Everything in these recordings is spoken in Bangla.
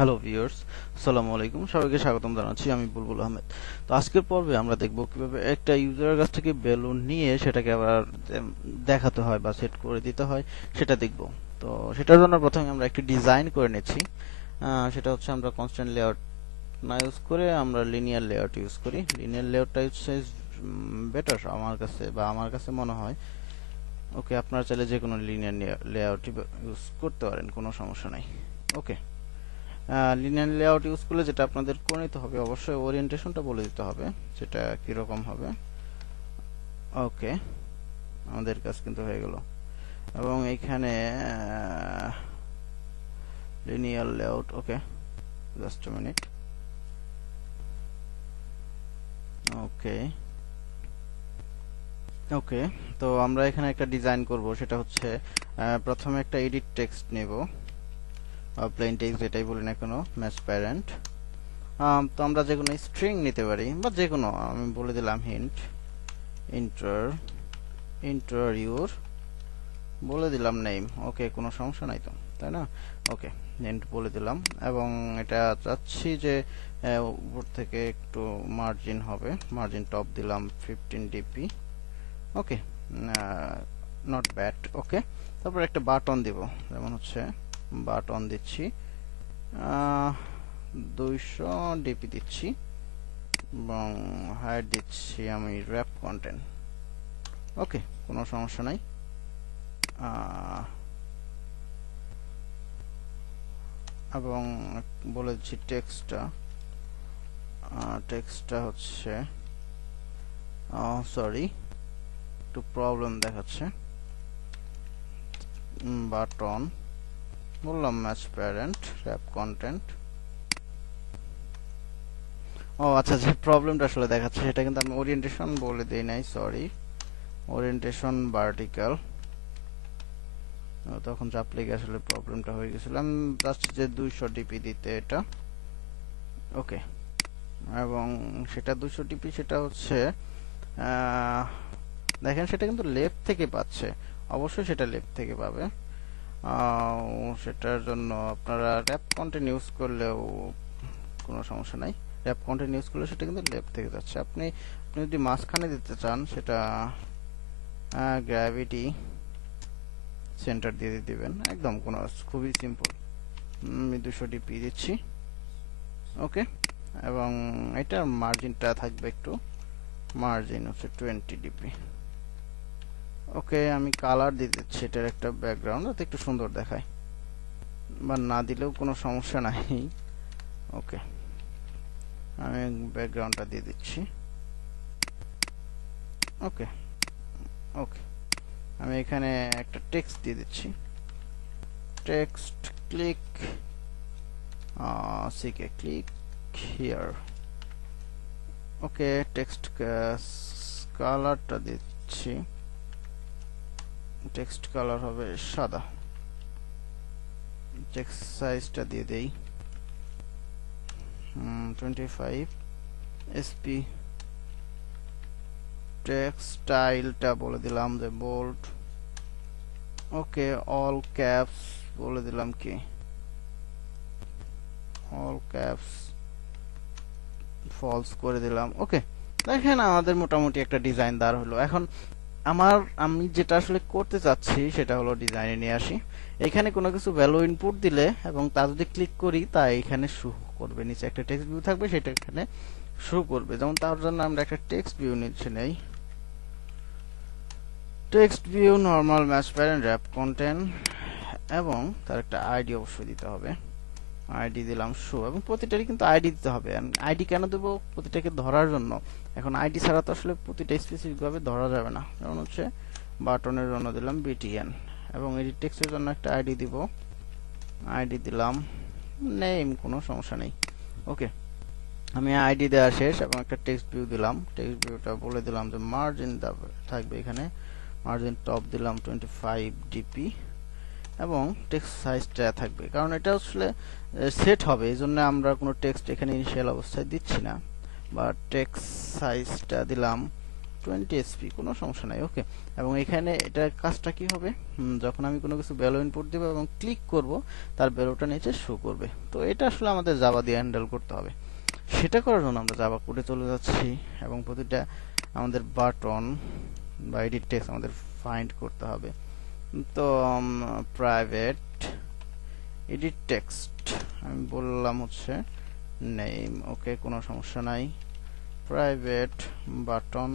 হ্যালো ভিউয়ার্স, আসসালামু আলাইকুম। সবাইকে স্বাগতম জানাচ্ছি। আমি বুলবুল আহমেদ। তো আজকের পর্বে আমরা দেখব কিভাবে একটা ইউজারের কাছ থেকে বেলুন নিয়ে সেটাকে আবার দেখাতে হয় বা সেট করে দিতে হয়, সেটা দেখব। তো সেটার জন্য প্রথমে আমরা একটি ডিজাইন করে নিচ্ছি। সেটা হচ্ছে আমরা কনস্ট্যান্ট লেআউট না ইউজ করে আমরা লিনিয়ার লেআউট ইউজ করি। লিনিয়ার লেআউটটা হচ্ছে বেটার আমার কাছে মনে হয়। ওকে, আপনারা চাইলে যে কোনো লিনিয়ার লেআউটই ইউজ করতে পারেন, কোনো সমস্যা নাই। ওকে, লিনিয়ার লেআউট ইউজ করলে যেটা আপনাদের করে নিতে হবে, অবশ্যই ওরিয়েন্টেশনটা বলে দিতে হবে সেটা কীরকম হবে। ওকে, আমাদের কাজ কিন্তু হয়ে গেল। এবং এইখানে linear layout, okay, just a minute. Okay okay, তো আমরা এখানে একটা ডিজাইন করব। সেটা হচ্ছে প্রথমে একটা এডিট টেক্সট নেব, প্লেন টেক্সট যেটাই বলি না কেন, ম্যাচ প্যারেন্ট। তো আমরা যে কোনো স্ট্রিং নিতে পারি বা যে কোনো, আমি বলে দিলাম হিন্ট ইন্টারভিউর, বলে দিলাম নেম। ওকে, কোনো সমস্যা নাই তো, তাই না? ওকে, হিন্ট বলে দিলাম এবং এটা চাচ্ছি যে উপর থেকে একটু মার্জিন হবে, মার্জিন টপ দিলাম 15 dp. Okay, not bad. Okay, তারপর একটা বাটন দিব, যেমন হচ্ছে বাটন দিচ্ছি 200 ডিপি দিচ্ছি এবং হাইট দিচ্ছি আমি র্যাপ কন্টেন্ট। ওকে, কোনো সমস্যা নাই। এবং বলে দিচ্ছি টেক্সটটা হচ্ছে সরি, একটু প্রবলেম দেখাচ্ছে। বাটন বললাম ম্যাচ প্যারেন্ট র্যাপ কন্টেন্ট। ও আচ্ছা, যে প্রবলেমটা আসলে দেখাচ্ছে সেটা কিন্তু আমি ওরিয়েন্টেশন বলে দিই নাই, সরি। ওরিয়েন্টেশন ভার্টিক্যাল, তখন চাপ লেগে আসলে প্রবলেমটা হয়ে গেছিল। আমি জাস্ট যে 200 ডিপি দিতে এটা। ওকে, এবং সেটা 200 ডিপি, সেটা হচ্ছে দেখেন সেটা কিন্তু লেফট থেকে পাচ্ছে, অবশ্যই সেটা লেফট থেকে পাবে। সেটার জন্য আপনারা র্যাপ কন্টেন্ট ইউজ করলেও কোনো সমস্যা নাই। র্যাপ কন্টেন্ট ইউজ করলে সেটা কিন্তু লেফট থেকে যাচ্ছে। আপনি যদি মাঝখানে দিতে চান, সেটা গ্র্যাভিটি সেন্টার দিয়ে দিবেন, একদম কোনো, খুবই সিম্পল। আমি 200 ডিপি দিচ্ছি। ওকে, এবং এটার মার্জিনটা থাকবে একটু, মার্জিন হচ্ছে 20 ডিপি। ওকে, আমি কালার দিয়ে দিচ্ছি এটার একটা ব্যাকগ্রাউন্ড, যাতে একটু সুন্দর দেখায়, বা না দিলেও কোনো সমস্যা নাই। ওকে, আমি ব্যাকগ্রাউন্ডটা দিয়ে দিচ্ছি। ওকে ওকে, আমি এখানে একটা টেক্সট দিয়ে দিচ্ছি, টেক্সট ক্লিক সিকে ক্লিক হিয়ার। ওকে, টেক্সট কালারটা দিচ্ছি, টেক্সট কালার হবে সাদা। টেক্সট সাইজটা দিয়ে দেই 25 এসপি। টেক্সট স্টাইলটা বলে দিলাম যে বোল্ড। ওকে, অল ক্যাপস বলে দিলাম কি, অল ক্যাপস ফলস করে দিলাম। ওকে, দেখেন আমাদের মোটামুটি একটা ডিজাইন দাঁড় হলো। এখন আমি যেটা আসলে করতে চাচ্ছি সেটা হলো ডিজাইনে নিয়ে আসি। এখানে কোনো কিছু ভ্যালু ইনপুট দিলে এবং তা যদি ক্লিক করি, তা এখানে শো করবে। নিচে একটা টেক্সট ভিউ থাকবে, সেটা এখানে শো করবে। যেমন তার জন্য আমরা একটা টেক্সট ভিউ নিচ্ছি, নেই text view normal match parent rap content, এবং তার একটা আইডি অবশ্যই দিতে হবে। আইডি দিলাম শো, এবং প্রতিটারই কিন্তু আইডি দিতে হবে। আইডি কেন দেবো? প্রতিটাকে ধরার জন্য। এখন আইডি ছাড়া তো আসলে প্রতিটা স্পেসিফিক ভাবে ধরা যাবে না। যেমন হচ্ছে বাটনের জন্য দিলাম বিটিএন, এবং এডিট টেক্সটের জন্য একটা আইডি দিব, আইডি দিলাম নেম, কোনো সমস্যা নেই। ওকে, আমি আইডি দেওয়া শেষ এবং একটা টেক্সট ভিউ দিলাম। টেক্সট ভিউটা বলে দিলাম যে মার্জিন থাকবে এখানে, মার্জিন টপ দিলাম 25 ডিপি, এবং টেক্সট সাইজটা থাকবে, কারণ এটা আসলে সেট হবে, এই জন্য আমরা কোনো টেক্সট এখানে ইনিশিয়াল অবস্থায় দিচ্ছি না। বা টেক্সট সাইজটা দিলাম 20 SP, কোনো সমস্যা নাই। ওকে, এবং এখানে এটা কাজটা কি হবে, যখন আমি কোনো কিছু ভ্যালু ইনপুট দেব এবং ক্লিক করব তার ভ্যালুটা নিচে শো করবে। তো এটা আসলে আমাদের জাভা দিয়ে হ্যান্ডেল করতে হবে। সেটা করার জন্য আমরা জাভা কোডে চলে যাচ্ছি এবং প্রতিটা আমাদের বাটন বা এডিট টেক্সট আমাদের ফাইন্ড করতে হবে। তো প্রাইভেট এডিট টেক্সট আমি বললাম হচ্ছে নেম। ওকে, কোনো সমস্যা নাই। প্রাইভেট বাটন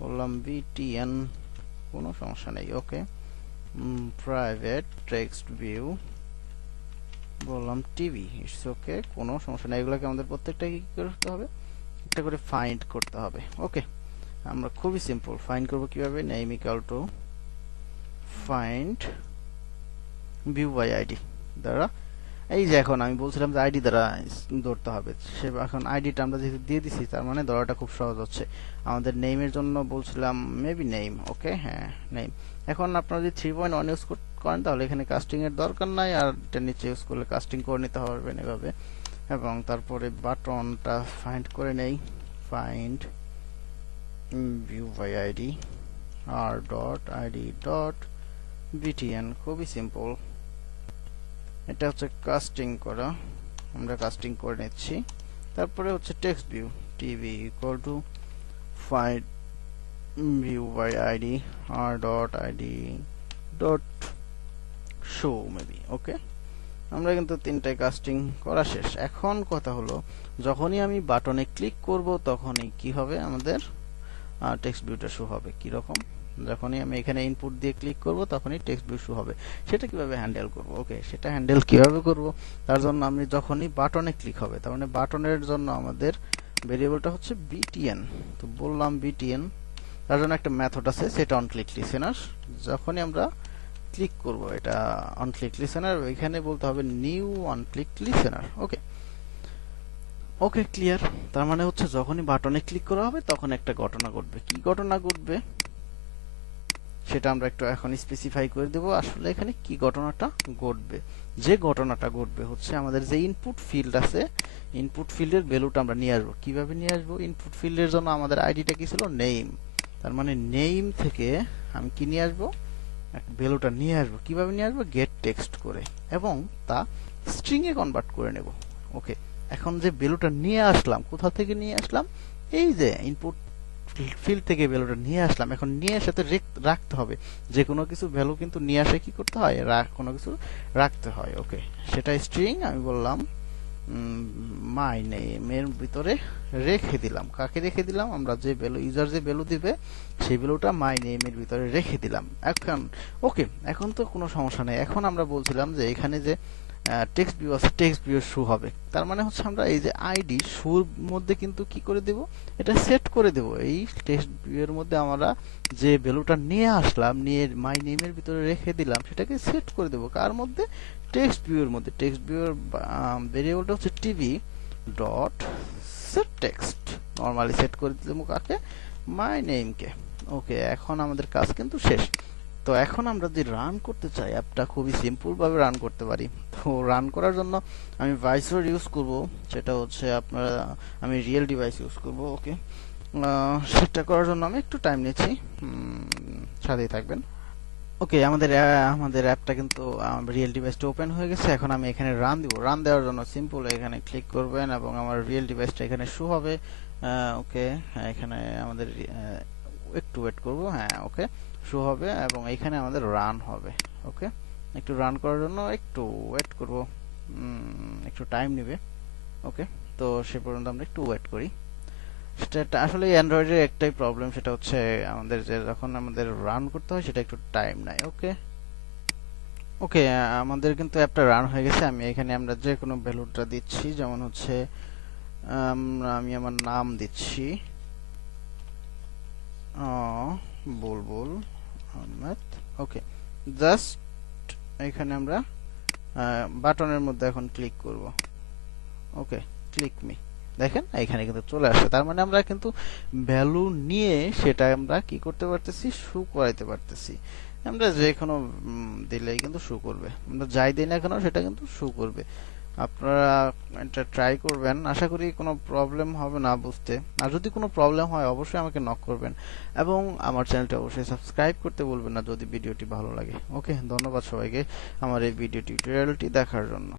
বললাম btn, কোনো সমস্যা নেই। ওকে, প্রাইভেট টেক্সট ভিউ বললাম টিভি, ইটস ওকে, কোনো সমস্যা নেই। এগুলোকে আমাদের প্রত্যেকটা কি করতে হবে, একটা করে ফাইন্ড করতে হবে। ওকে, আমরা খুবই সিম্পল ফাইন্ড করব কিভাবে, name equal to find view by ID দ্বারা। এই যে এখন আমি বলছিলাম যে আইডি দ্বারা ধরতে হবে, সে এখন আইডিটা আমরা যেহেতু দিয়ে দিছি তার মানে ধরাটা খুব সহজ হচ্ছে। আমাদের নেমের জন্য বলছিলাম মেবি নেম। ওকে, হ্যাঁ নেম। এখন আপনারা যদি 3.1 ইউজ করেন তাহলে এখানে কাস্টিং এর দরকার নাই, আর এটা নিচে ইউজ করলে কাস্টিং করে নিতে পারবেন এভাবে। এবং তারপরে বাটনটা ফাইন্ড করে নেই, find view by ID R dot ID dot btn, খুবই সিম্পল। এটা হচ্ছে কাস্টিং করা, আমরা কাস্টিং করে নিচ্ছি। তারপরে হচ্ছে text view TV equal to find view by ID R dot ID dot show maybe. Okay, আমরা কিন্তু তিনটায় কাস্টিং করা শেষ। এখন কথা হলো, যখনই আমি বাটনে ক্লিক করব তখনই কি হবে, আমাদের টেক্সট ভিউটা শো হবে। কি রকম, যখনই আমি এখানে ইনপুট দিয়ে ক্লিক করব তখনই টেক্সট ভিউ শো হবে। সেটা কিভাবে হ্যান্ডেল করব, ওকে, সেটা হ্যান্ডেল কিভাবে করব, তার জন্য আমি যখনই বাটনে ক্লিক হবে, তার মানে বাটনের জন্য আমাদের ভেরিয়েবলটা হচ্ছে btn। তো বললাম btn, তার জন্য একটা মেথড আছে, সেটা অন ক্লিক লিসেনার। যখনই আমরা ক্লিক করব এটা অন ক্লিক লিসেনার, এখানে বলতে হবে new on click listener. Okay, okay clear. তার মানে হচ্ছে যখনই বাটনে ক্লিক করা হবে তখন একটা ঘটনা ঘটবে। কি ঘটনা ঘটবে সেটা আমরা একটু এখন স্পেসিফাই করে দেব। আসলে এখানে কি ঘটনাটা ঘটবে, যে ঘটনাটা ঘটবে হচ্ছে আমাদের যে ইনপুট ফিল্ড আছে, ইনপুট ফিল্ডের ভ্যালুটা আমরা নিয়ে আসবো। কিভাবে নিয়ে আসবো, ইনপুট ফিল্ডের জন্য আমাদের আইডিটা কি ছিল, নেম। তার মানে নেম থেকে আমি কি নিয়ে আসবো, ভ্যালুটা নিয়ে আসবো। কিভাবে নিয়ে আসবো, গেট টেক্সট করে এবং তা স্ট্রিং এ কনভার্ট করে নেব। ওকে, এখন যে ভ্যালুটা নিয়ে আসলাম, কোথা থেকে নিয়ে আসলাম, এই যে ইনপুট ফিল্ড থেকে ভ্যালুটা নিয়ে আসলাম। এখন নিয়ে সাথে রাখতে হবে, যে কোনো কিছু ভ্যালু কিন্তু নিয়ে আসে কি করতে হয়, কোনো কিছু রাখতে হয়। ওকে, সেটা স্ট্রিং আমি বললাম মাই নেম এর ভিতরে রেখে দিলাম। কাকে রেখে দিলাম, আমরা যে ভ্যালু, ইউজার যে ভ্যালু দিবে সেই ভ্যালুটা মাই নেম এর ভিতরে রেখে দিলাম। এখন ওকে, এখন তো কোনো সমস্যা নেই। এখন আমরা বলছিলাম যে এখানে যে টেক্সট ভিউ আছে, টেক্সট ভিউ শো হবে। তার মানে হচ্ছে আমরা এই যে আইডি শোর মধ্যে কিন্তু কি করে দেব, এটা সেট করে দেব। এই টেক্সট ভিউ এর মধ্যে আমরা যে ভ্যালুটা নিয়ে আসলাম, নিয়ে মাই নেম এর ভিতরে রেখে দিলাম, সেটাকে সেট করে দেব কার মধ্যে, টেক্সট ভিউ এর মধ্যে। টেক্সট ভিউ এর ভেরিয়েবলটা হচ্ছে TV dot set text, normally set করে দেব কাকে, মাই নেম কে। ওকে, এখন আমাদের কাজ কিন্তু শেষ। তো এখন আমরা যদি রান করতে চাই অ্যাপটা, খুবই সিম্পল ভাবে রান করতে পারি। তো রান করার জন্য আমি ভাইসর ইউজ করব, সেটা হচ্ছে আপনারা, আমি রিয়েল ডিভাইস ইউজ করব। ওকে, সেটা করার জন্য আমি একটু টাইম নিচ্ছি, সাথেই থাকবেন। ওকে, আমাদের অ্যাপটা কিন্তু রিয়েল ডিভাইসটা ওপেন হয়ে গেছে। এখন আমি এখানে রান দিব। রান দেওয়ার জন্য সিম্পল এখানে ক্লিক করবেন এবং আমার রিয়েল ডিভাইসটা এখানে শো হবে। ওকে, এখানে আমাদের একটু ওয়েট করব। হ্যাঁ, ওকে, শো হবে এবং এখানে আমাদের রান হবে। ওকে, একটু রান করার জন্য একটু ওয়েট করব, একটু টাইম নেবে। ওকে, তো সে পর্যন্ত আমরা একটু ওয়েট করি। সেটা আসলে অ্যান্ড্রয়েডের একটাই প্রবলেম, সেটা হচ্ছে আমাদের যে যখন আমাদের রান করতে হয় সেটা একটু টাইম নেয়। ওকে, ওকে, আমাদের কিন্তু অ্যাপটা রান হয়ে গেছে। আমি এখানে আমরা যে কোনো ভ্যালুটা দিচ্ছি, যেমন হচ্ছে আমি আমার নাম দিচ্ছি বুলবুল আহমেদ। ওকে, জাস্ট এখানে আমরা বাটনের মধ্যে এখন ক্লিক করব। ওকে, ক্লিক মি, দেখেন এখানে কিন্তু চলে আসছে। তার মানে আমরা কিন্তু ভ্যালু নিয়ে সেটা আমরা কি করতে পারতেছি, শো করাইতে পারতেছি। আমরা যে কোনো দিলেই কিন্তু শো করবে, আমরা যাই দিই না কেন সেটা কিন্তু শো করবে। আপনারা এটা ট্রাই করবেন, আশা করি কোনো প্রবলেম হবে না বুঝতে। আর যদি কোনো প্রবলেম হয় অবশ্যই আমাকে নক করবেন এবং আমার চ্যানেলটি অবশ্যই সাবস্ক্রাইব করতে বলবেন না যদি ভিডিওটি ভালো লাগে। ওকে, ধন্যবাদ সবাইকে আমার এই ভিডিও টিউটোরিয়ালটি দেখার জন্য।